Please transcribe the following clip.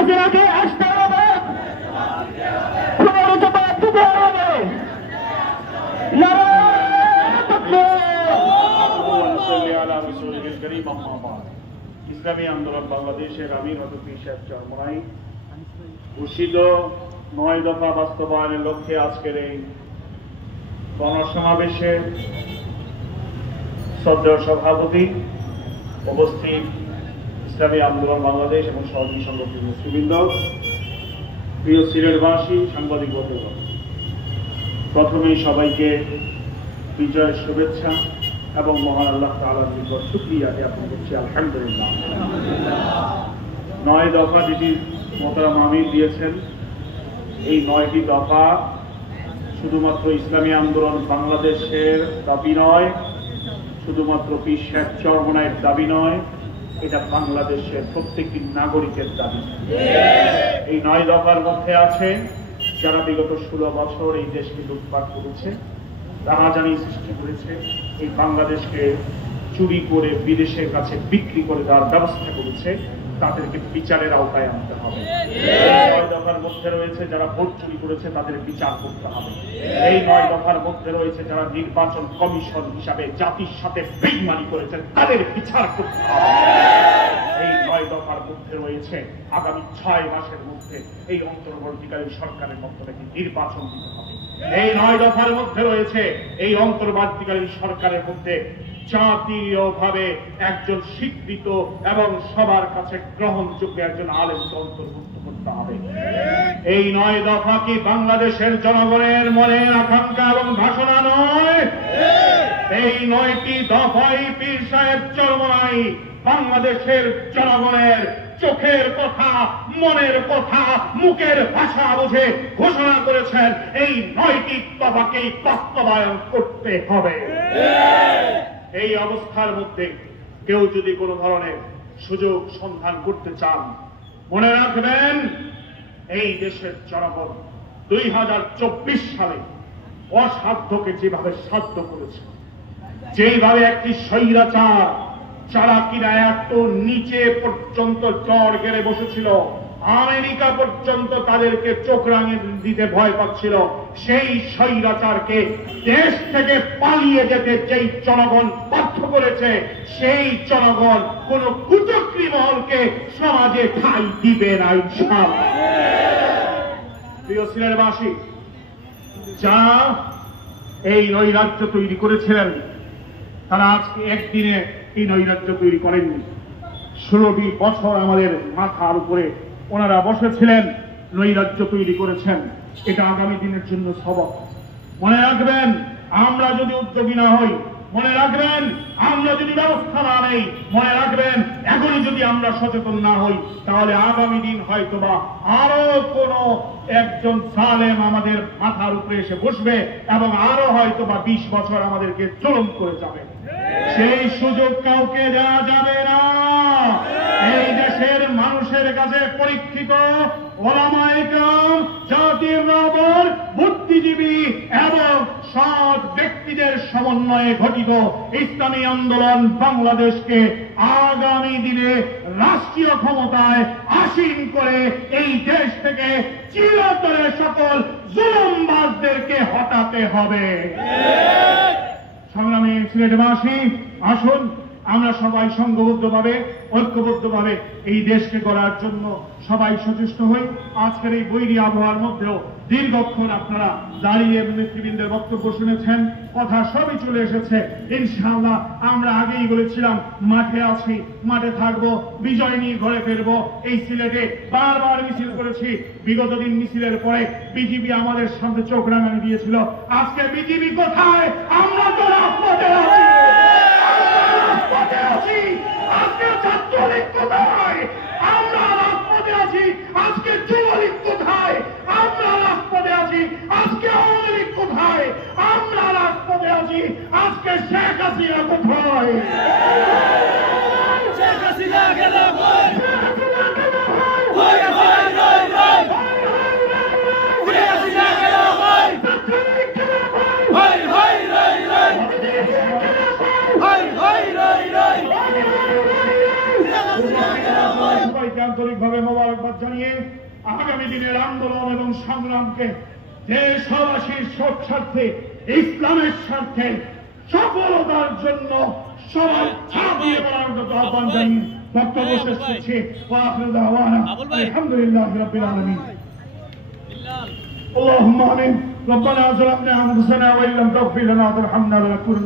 হাসিনাকে আসতে হবে, পুনর জবাব দিতে হবে। ইসলামী আন্দোলন বাংলাদেশের আমির হযরত পীর সাহেব চরমোনাই ঘোষিত 9 দফা বাস্তবায়নের লক্ষ্যে আজকের এই গণসমাবেশে শ্রদ্ধেয় সভাপতি, উপস্থিত ইসলামী আন্দোলন বাংলাদেশ এবং সহযোগী সংগঠনের নেতৃবৃন্দ, প্রিয় সিলেটবাসী, সাংবাদিক বন্ধুগণ, প্রথমেই সবাইকে বিজয়ের শুভেচ্ছা এবং মহান আল্লাহ তাআলার নিকট শুকরিয়া জ্ঞাপন করছি। আলহামদুলিল্লাহ। 9 দফা যেটি মোহতারাম আমির দিয়েছেন, এই 9টি দফা শুধুমাত্র ইসলামী আন্দোলন বাংলাদেশের দাবি নয়, শুধুমাত্র পীর সাহেব চরমোনাইয়ের দাবি নয়, এটা বাংলাদেশের প্রত্যেকটি নাগরিকের দাবি। এই 9 দফার মধ্যে আছে যারা বিগত 16 বছর এই দেশকে লুটপাট করেছে, রাহাজানি সৃষ্টি করেছে, এই বাংলাদেশকে চুরি করে বিদেশের কাছে বিক্রি করে দেওয়ার ব্যবস্থা করেছে, তাদেরকে বিচারের আওতায় আনতে হবে। 9 দফার মধ্যে রয়েছে যারা ভোট চুরি করেছে, তাদের বিচার করতে হবে। এই 9 দফার মধ্যে রয়েছে যারা নির্বাচন কমিশন হিসাবে জাতির সাথে বেইমানি করেছে, তাদের বিচার করতে হবে। এই 9 দফার মধ্যে রয়েছে আগামী 6 মাসের মধ্যে এই অন্তর্বর্তীকালীন সরকারের পক্ষ থেকে নির্বাচন দিতে হবে। এই 9 দফার মধ্যে রয়েছে এই অন্তর্বর্তীকালীন সরকারের মধ্যে জাতীয়ভাবে একজন স্বীকৃত এবং সবার কাছে গ্রহণযোগ্য একজন আলেমকে অন্তর্ভুক্ত করতে হবে। এই 9 দফা কি বাংলাদেশের জনগণের মনের আকাঙ্ক্ষা এবং ভাষণা নয়? এই 9টি দফাই পীর সাহেব চরমোনাই বাংলাদেশের জনগণের চোখের কথা, মনের কথা, মুখের ভাষা বুঝে ঘোষণা করেছেন এই 9টি দফাকেই বাস্তবায়ন করতে হবে। এই অবস্থার মধ্যে কেউ যদি কোনো ধরনের সুযোগ সন্ধান করতে চান, মনে রাখবেন এই দেশের জনগণ 2024 সালে অসাধ্যকে যেভাবে সাধ্য করেছে, যেইভাবে একটি স্বৈরাচার যারা কিনা এত নিচে পর্যন্ত চর গেড়ে বসেছিল, আমেরিকা পর্যন্ত তাদেরকে চোখ রাঙিয়ে দিতে ভয় পাচ্ছিল, সেই স্বৈরাচারকে দেশ থেকে পালিয়ে যেতে যেই জনগণ বাধ্য করেছে, সেই জনগণ কোন কুচক্রী মহলকে সমাজে ঠাঁই দিবে না ইনশাআল্লাহ। প্রিয় সিলেটবাসী, যারা এই নৈরাজ্য তৈরি করেছিলেন, তারা আজকে একদিনে এই নৈরাজ্য তৈরি করেননি। 16টি বছর আমাদের মাথার উপরে ওনারা বসেছিলেন, নৈরাজ্য তৈরি করেছেন। এটা আগামী দিনের জন্য সবক। মনে রাখবেন, আমরা যদি উদ্যোগী না হই, মনে রাখবেন আমরা যদি ব্যবস্থা না নেই, মনে রাখবেন এখনই যদি আমরা সচেতন না হই, তাহলে আগামী দিন হয়তোবা আরো কোন একজন সালেম আমাদের মাথার উপরে এসে বসবে এবং আরো হয়তোবা 20 বছর আমাদেরকে জুলুম করে যাবে। সেই সুযোগ কাউকে দেওয়া যাবে না। এই দেশের মানুষের কাছে পরীক্ষিত ওলামায়ে কেরাম, জাতির রহবর, বুদ্ধিজীবী এবং সৎ ব্যক্তিদের সমন্বয়ে গঠিত ইসলামী আন্দোলন বাংলাদেশকে আগামী দিনে রাষ্ট্রীয় ক্ষমতায় আসীন করে এই দেশ থেকে চিরতরে সকল জুলুমবাজদেরকে হটাতে হবে। সংগ্রামী সিলেটবাসী, আসুন আমরা সবাই সংঘবদ্ধভাবে, ঐক্যবদ্ধভাবে এই দেশকে গড়ার জন্য সবাই সচেষ্ট হই। আজকের এই বৈরী আবহাওয়ার মধ্যেও দীর্ঘক্ষণ আপনারা দাঁড়িয়ে নেতৃবৃন্দের বক্তব্য শুনেছেন, কথা সবই চলে এসেছে। ইনশাআল্লাহ আমরা আগেই বলেছিলাম মাঠে আছি, মাঠে থাকবো, বিজয় নিয়ে ঘরে ফিরবো। এই সিলেটে বারবার মিছিল করেছি। বিগত দিন মিছিলের পরে বিজেপি আমাদের সামনে চোখ রাঙানি দিয়েছিল। আজকে বিজেপি কোথায়? আমরা তো রাজপথে আছি, আজকে ছাত্রলীগ কোথায়? আমরা রাজপথে আছি। আজকে যুবলীগ কোথায়? আমরা রাজপথে আছি। আজকে আওয়ামী লীগ কোথায়? আমরা রাজপথে আছি। আজকে শেখ হাসিনা কোথায়? শেখ হাসিনা গেল কই? আন্তরিকভাবে মোবারকবাদ জানিয়ে আগামী দিনের আন্দোলন এবং সংগ্রামকে দেশবাসীর স্বার্থে, ইসলামের স্বার্থে সফলতার জন্য সবাই ছাপিয়ে পড়ার মতো আহ্বান জানিয়ে বক্তব্য শেষ করছি। আলহামদুলিল্লাহ রাব্বিল আলামিন। اللهم آمين. ربنا ظلمنا أنفسنا وإن لم تغفر لنا وترحمنا لنكونن